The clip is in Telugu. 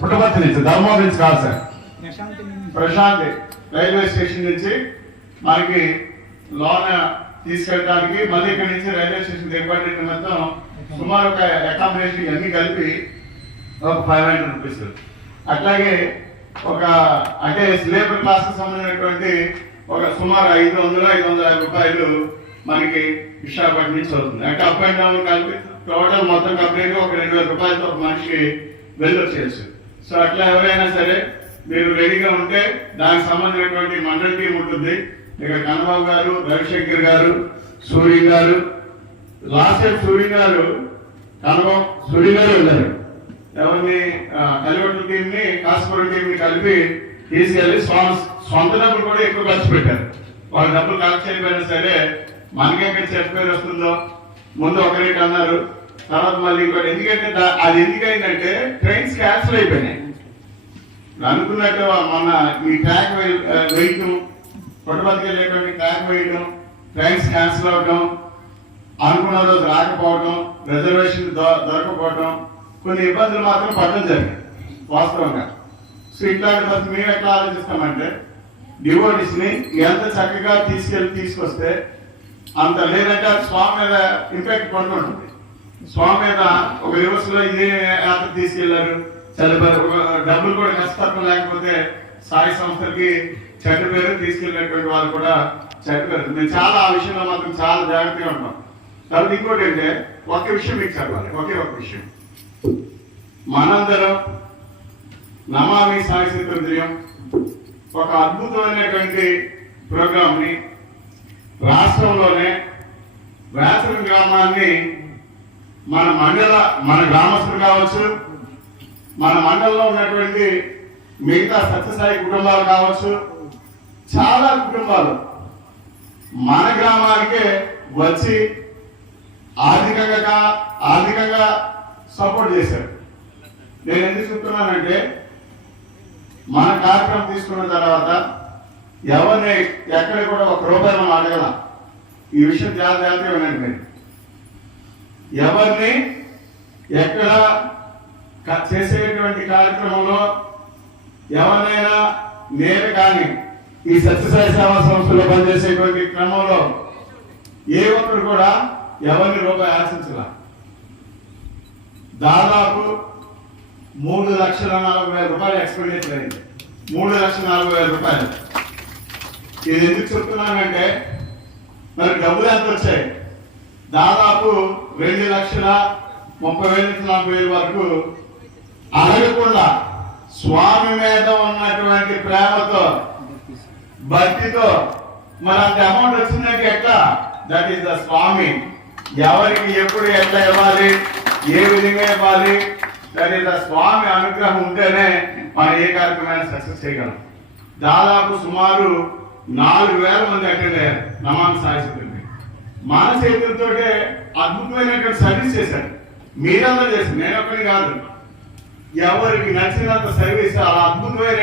పుట్టపర్తి నుంచి ధర్మవరం నుంచి కాదు సార్, ప్రశాంతి రైల్వే స్టేషన్ నుంచి మనకి లోన తీసుకెళ్ళడానికి మళ్ళీ ఇక్కడ నుంచి రైల్వే స్టేషన్ దిగబడి మొత్తం సుమారు ఒక అకామిడేషన్ ఇవన్నీ కలిపి ఒక 500 రూపీస్. అట్లాగే ఒక అంటే లేబర్ క్లాస్ కి సంబంధించినటువంటి ఒక సుమారు 500-550 రూపాయలు మనకి విశాఖపట్నం నుంచి అవుతుంది. అంటే అప్ అండ్ డౌన్ కలిపి టోటల్ మొత్తం కంప్లీట్ ఒక 2000 రూపాయలతో ఒక మనిషికి వెళ్ళొచ్చేయచ్చు. సో అట్లా ఎవరైనా సరే మీరు రెడీగా ఉంటే దానికి సంబంధించినటువంటి మండలి టీం ఉంటుంది. ఇక్కడ కన్నబాబు గారు, రవిశంకర్ గారు, సూర్య గారు, లాస్ట్ టైం సూర్య గారు కన్నబాబు సూర్య గారు వెళ్ళారు. ఎవరిని కలివట్ల టీం ని కాసుపురం టీం ని కలిపి తీసుకెళ్లి సొంత డబ్బులు కూడా ఎక్కువ ఖర్చు పెట్టారు. వాళ్ళ డబ్బులు కలెక్ట్ చేయకపోయినా సరే మనకెక్కడ చెట్టు పేరు వస్తుందో ముందు ఒక రేట్ అన్నారు, తర్వాత మళ్ళీ ఇంకోటి. ఎందుకంటే అది ఎందుకైందంటే ట్రైన్స్ క్యాన్సిల్ అయిపోయినాయి. అనుకున్నట్టు మొన్న ఈ ట్రాక్ వేయటం, పుట్టపర్తికి వెళ్ళేటువంటి ట్రాక్ వేయటం, ట్రైన్స్ క్యాన్సిల్ అవటం, అనుకున్న రోజు రాకపోవటం, రిజర్వేషన్ దొరకపోవటం, కొన్ని ఇబ్బందులు మాత్రం పడడం జరిగింది వాస్తవంగా. సో ఇట్లాంటి పరిస్థితి మేము ఎట్లా ఆలోచిస్తామంటే డివోటీస్ ని ఎంత చక్కగా తీసుకొస్తే అంత, లేదంటే స్వామి మీద ఇంపాక్ట్ పడుతుంటుంది. స్వామి మీద ఒక రివర్స్ లో ఇదే యాత్ర తీసుకెళ్లారు, డబ్బులు కూడా కష్టం లేకపోతే సాయి సంస్థలకి చెడ్డ పేరు తీసుకెళ్ళినటువంటి వాళ్ళు కూడా చెడ్డ పేరు. మేము చాలా ఆ విషయంలో మాత్రం చాలా జాగ్రత్తగా ఉంటాం. తర్వాత ఇంకోటి అంటే ఒక విషయం మీకు చెప్పాలి, ఒకే ఒక విషయం. మనందరం నమామి సాయి చిత్రం ఒక అద్భుతమైనటువంటి ప్రోగ్రామ్ ని రాష్ట్రంలోనే వేసవి గ్రామాన్ని మన గ్రామస్తులు కావచ్చు, మన మండలంలో ఉన్నటువంటి మిగతా సత్యసాయి కుటుంబాలు కావచ్చు, చాలా కుటుంబాలు మన గ్రామానికే వచ్చి ఆర్థికంగా సపోర్ట్ చేశారు. నేను ఎందుకు చెప్తున్నానంటే మన కార్యక్రమం తీసుకున్న తర్వాత ఎవరిని ఎక్కడ కూడా ఒక రూపాయలు మనం అడగల. ఈ విషయం జాగ్రత్తగా వినండి. మీరు ఎవరిని ఎక్కడ చేసేటువంటి కార్యక్రమంలో ఎవరినైనా నేను కానీ ఈ సత్యసాయి సేవా సంస్థలో పనిచేసేటువంటి క్రమంలో ఏ ఒక్కరు కూడా ఎవరిని రూపాయి ఆశించాల. దాదాపు 3,40,000 రూపాయలు ఎక్స్పెండిచర్ అయింది. 3,40,000 రూపాయలు. ఇది ఎందుకు చెప్తున్నానంటే మరి డబ్బులు ఎంత వచ్చాయి? దాదాపు 2,30,000-40,000 వరకు అడగకుండా స్వామి మీద ఉన్నటువంటి ప్రేమతో, భక్తితో మరి అంత అమౌంట్ వచ్చిందంటే ఎట్లా? దట్ ఈస్ ద స్వామి. ఎవరికి ఎప్పుడు ఎట్లా ఇవ్వాలి, ఏ విధంగా ఇవ్వాలి, దట్ ఈస్ ద స్వామి అనుగ్రహం ఉంటేనే మనం ఏ కార్యక్రమాన్ని సక్సెస్ చేయగలం. దాదాపు సుమారు 4,000 మంది అటెండ్ అయ్యారు నమామి సాయి చిత్రం. మన చేతులతో అద్భుతమైనటువంటి సర్వీస్ చేశారు. మీరందరూ చేశారు, నేను ఒక్కడిని కాదు. ఎవరికి నచ్చినంత సర్వీస్ అలా అద్భుతమైన